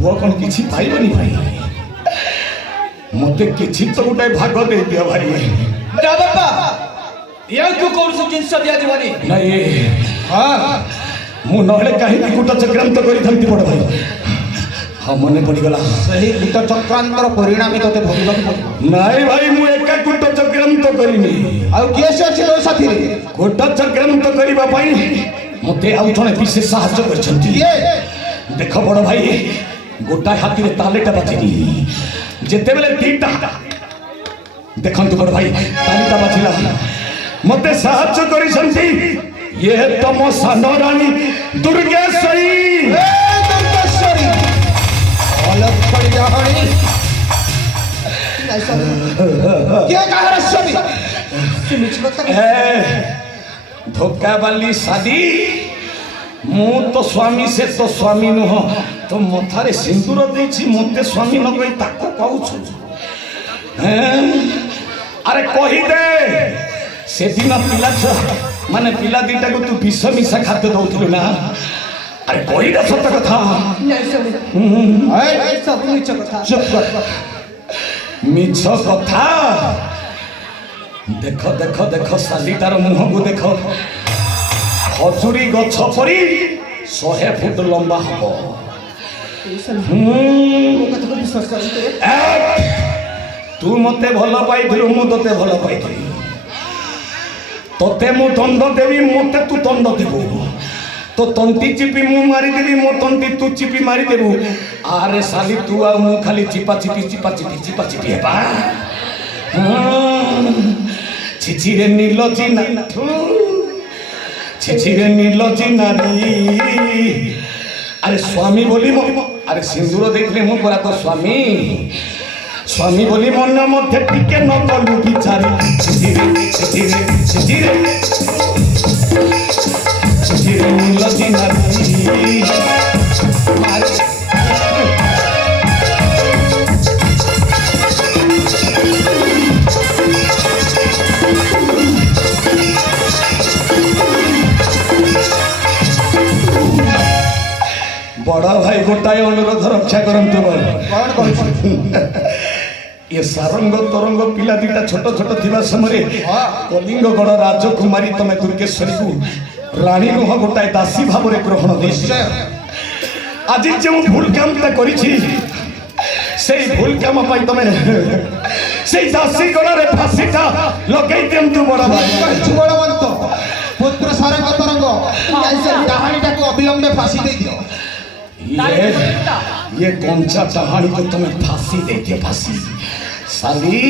पुआ कौन किसी पाइबनी भाई मते किसी तो गोटे भाग दे दिया भाई जा बापा या क्यों कौन सी जिंस दिया जीवानी नहीं हाँ मु नहले कहीं गुट चक्रांत करी थंती बड़ भाई हाँ मने पड़ी गला सही गुट चक्रांतर परिणाम तते भोगिबा नहीं भाई मु एका गुट चक्रांत करिनी आ केस अछि तो साथी गुट चक्रांत करिबा पई मते आउ जने विशेष साहाय्य करछंती देख बड़ भाई गोटा हाथी रे तालेटा बाजिनी जेते बेले तीनटा देखंतु बड़ भाई तालेटा बाजिला मते साहाय्य करिसंती ये तम सान रानी दुर्गेश्वरी दुर्गेश्वरी अलग पड़ी जाहणी क्या कह रश्मि धोखा वाली शादी मु तो स्वामी से तो स्वामी नुह तो मथारे सिंदूर देछि मते स्वामी न कहि ताको कहउछु अरे कहि दे से दिन पिला माने पिला दीटा को तू विष मिशा खाद्य दउथिलु ना अरे कहि दे सत कथा सब मिछ कथा चुप कर मिछ कथा देख देख देख शालीटार मुह को देख खजुरी गछ परी 100 फुट लंबा हब तू मते भल पाइथिलु मु तते भल पाइथिलि तते मु दंड देवी मते तू दंड देबु तो तंती चिपी मु मारी देवी मो तंती तू चिपी मारी देबु आरे साली तू आ मु खाली चिपा चिपी हेबा छिछिरे नीलजी ना छिछिरे नीलजी नारी अरे स्वामी बोली मो अरे सिंदूर देखले मु परा तो स्वामी स्वामी बोली मन मध्य टिके न कलु बिचारी छिछिरे नीलजी नारी बड़ा भाई गोटाए अनुरोध रक्षा करंतु ये सारंग तरंग पिला दीटा छोट छोट थिबा समय कलिंगगढ़ राजकुमारी तमे दुर्गेश्वरी को रानी नुह गोटाए दासी भाव रे ग्रहण दे आज जो भूल कामटा करिछि सेई भूल काम पाई तमे सेई दासी गण रे फांसीटा लगै देंतु बड़ा भाई बड़वंत पुत्र सारंग तरंग कहानीटा को अविलंबे फांसी दे दियो ये कौनसा कहानी को तुम्हें फांसी देते फांसी साली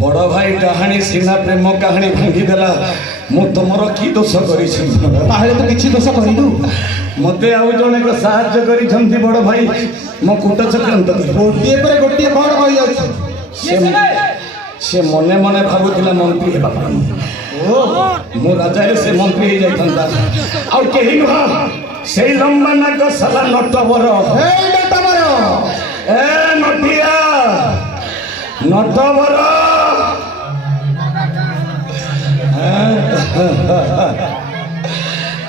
बड़ भाई कहानी सीना प्रेम कहानी भांगी देला मु तुमर की दोष करी ताहले तो किछि दोष करिनु मते आउ जने को सहाय्य करी छंती बड़ भाई मो कुट चक्रांत गोटिए पर गोटिए कोन कहि अछि से मने मने भाबुतिला मंत्री हेबा ओ मो राजा से मंत्री हे जाइथंता आ केही नुहा सेई लंबा नाक साला नटवर ए नटवर ए नटिया नटवर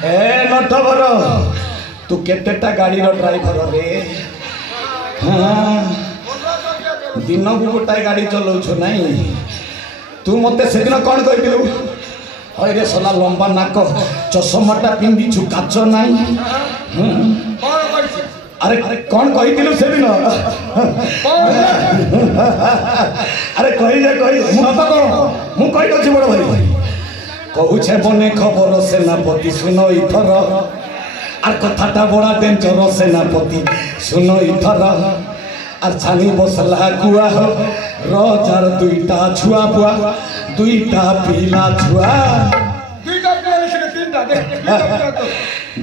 ए नटवर तू केतेटा गाड़ी रो ड्राइवर रे दिन को गोटाए गाड़ी चलाऊ नहीं तू मत से दिन कौन कहलु अरे सला लंबा नाक चश्माटा पिंधीछु काच नहीं अरे कौन कही से दिन अरे कही जा कही मु कही बड़ भाई কহুছে বনে খবর সেনাপতি শুনো ইথর আর কথাটা বড়া ডেঞ্জর সেনাপতি শুনো ইথর আর ছানি বসলা কুয়া রজার দুইটা ছুয়া বুয়া দুইটা পিলা ছুয়া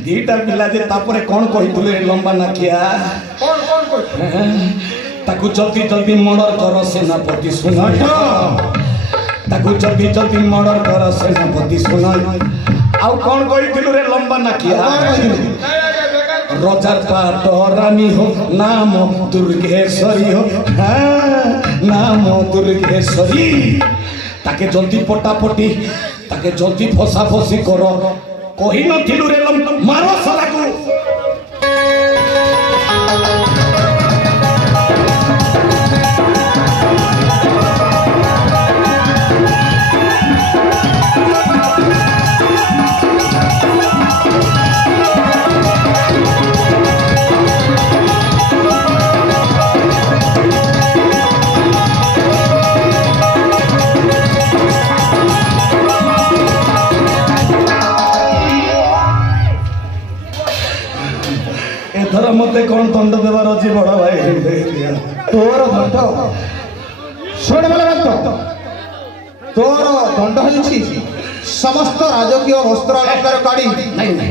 দুইটা পিলা যে তারপরে কোন কইতুলে লম্বা নাকিয়া তাকু জলদি জলদি মর্ডর কর সেনাপতি শুনো তাকু জলদি জলদি মর্ডর কর সেনাপতি শুনো আউ কোন কইতিলু রে লম্বা নাকিয়া রজার পাট রানী হো নাম দুর্গেশ্বরী হো হ্যাঁ নাম দুর্গেশ্বরী তাকে জলদি পটাপটি তাকে জলদি ফসা ফসি কর কহি নথিলু রে মারো সালাকু এথর মতে কোন দণ্ড দেবার আছে বড় ভাই তোর দণ্ড শোন বলবন্ত তোর দণ্ড হচ্ছে সমস্ত রাজকীয় বস্ত্র অলঙ্কার কাড়ি নাই নাই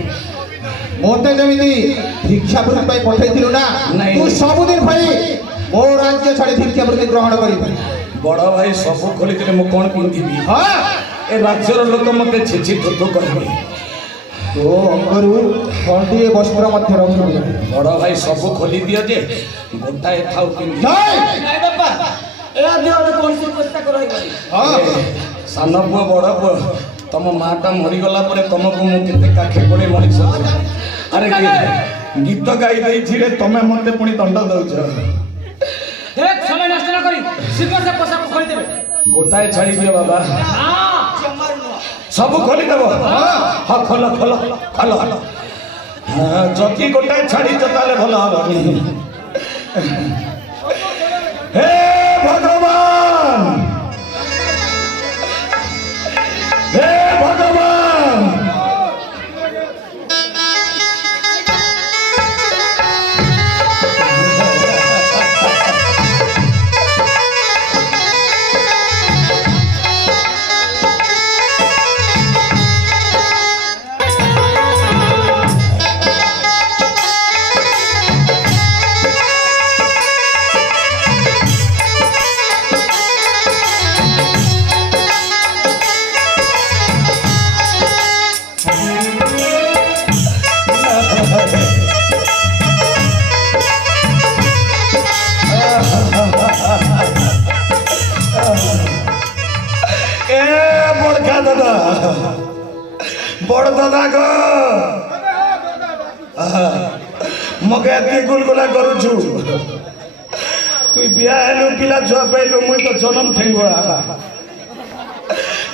মতে যেমিতি ভিক্ষাবৃত্তি পাই পঠাইଥିଲୁ না ନାଇଁ। ତୁ ସବୁଦିନ ପାଇଁ ମୋ ରାଜ୍ୟ ଛାଡ଼ି ଭିକ୍ଷାବୃତ୍ତି ଗ୍ରହଣ କରିବୁ বড় ভাই ସବୁ ଖୋଲିଥିଲେ ମୁଁ କଣ ପିନ୍ଧିବି ହଁ ଏ ରାଜ୍ୟର ଲୋକ ମତେ ଛିଛି ଥୁଥୁ କହିବେ ତୋ ଅଙ୍ଗରୁ ଖଣ୍ଡିଏ ବସ୍ତ୍ର ମଧ୍ୟ ରଖିବୁ ବଡ ଭାଇ ସବୁ ଖୋଲି ଦିଅ ଯେ ଗୋଟାଏ ଥାଉ ପିନ୍ଧି ନାଇଁ ବାପା ଏହା ଦେହରେ କୌଣସି ଚେଷ୍ଟା କରାଇବନି ହଁ ସାନ ପୁଅ ବଡ ପୁଅ ତମ ମାଟା ମରିଗଲା ପରେ ତମକୁ ମୁଁ କେତେ କାଖେ ପଡେ ମଣିଷ ଆରେ ଗୀତ ଗାଇ ଦେଇଛି ରେ ତମେ ମତେ ପୁଣି ଦଣ୍ଡ ଦଉଛ ହେ ସମୟ ନଷ୍ଟ ନ କରି ଶୀଘ୍ର ସେ ପୋଷାକ ଖୋଲିଦେବେ ଗୋଟାଏ ଛାଡି ଦିଅ ବାବା ହଁ ଜମାରୁ ନୁହଁ ସବୁ ଖୋଲିଦେବ ହଁ ଖୋଲ ଖୋଲ ଖୋଲ ଯଦି ଗୋଟାଏ ଛାଡିଛ ତାହେଲେ ଭଲ ହବନି ହେ ଭଗବାନ ହେ ଭଗବାନ বড়কা দাদা বড় দাদা গো মকে এতি গুলগুলা করুছু তুই বিয়া হেলু পিলা ছুয়া পাইলু মুই তো জনম ঠেঙ্গুয়া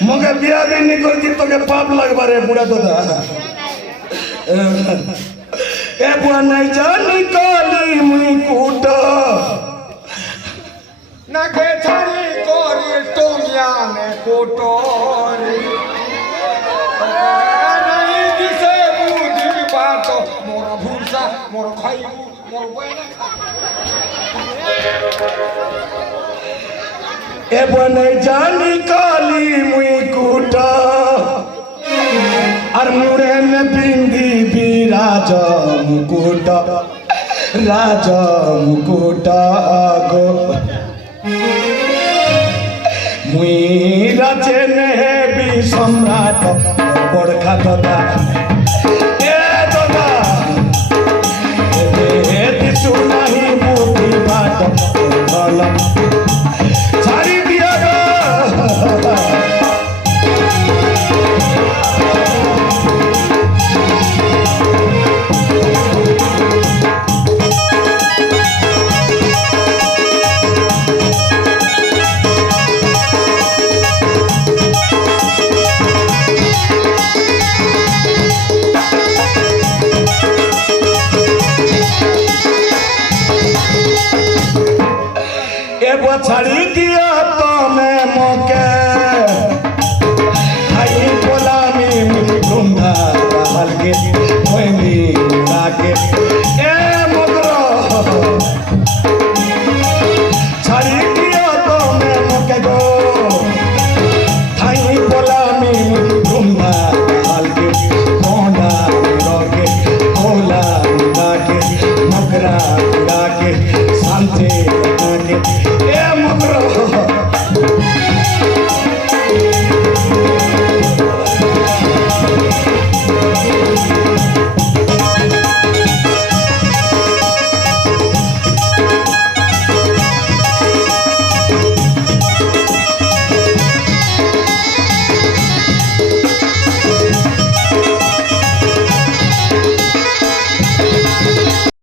মকে বিয়া भी नहीं करती তোকে পাপ লাগবারে বুড়া দাদা এ বুড়া নাই জানি কলি মুই কুট নাকে ছাড়ি করি তোমিয়ানে কোটরি নাই দিছে বুঝি বাত মোর ভুসা মোর খাইবু মোর বয়না এ বনে জানি কালি মুই কুট আর মুড়ে নে পিন্ধি বিরাজ মুকুট রাজ মুকুট গো মুই রাজে নেবি সম্রাট বড়খা দাদা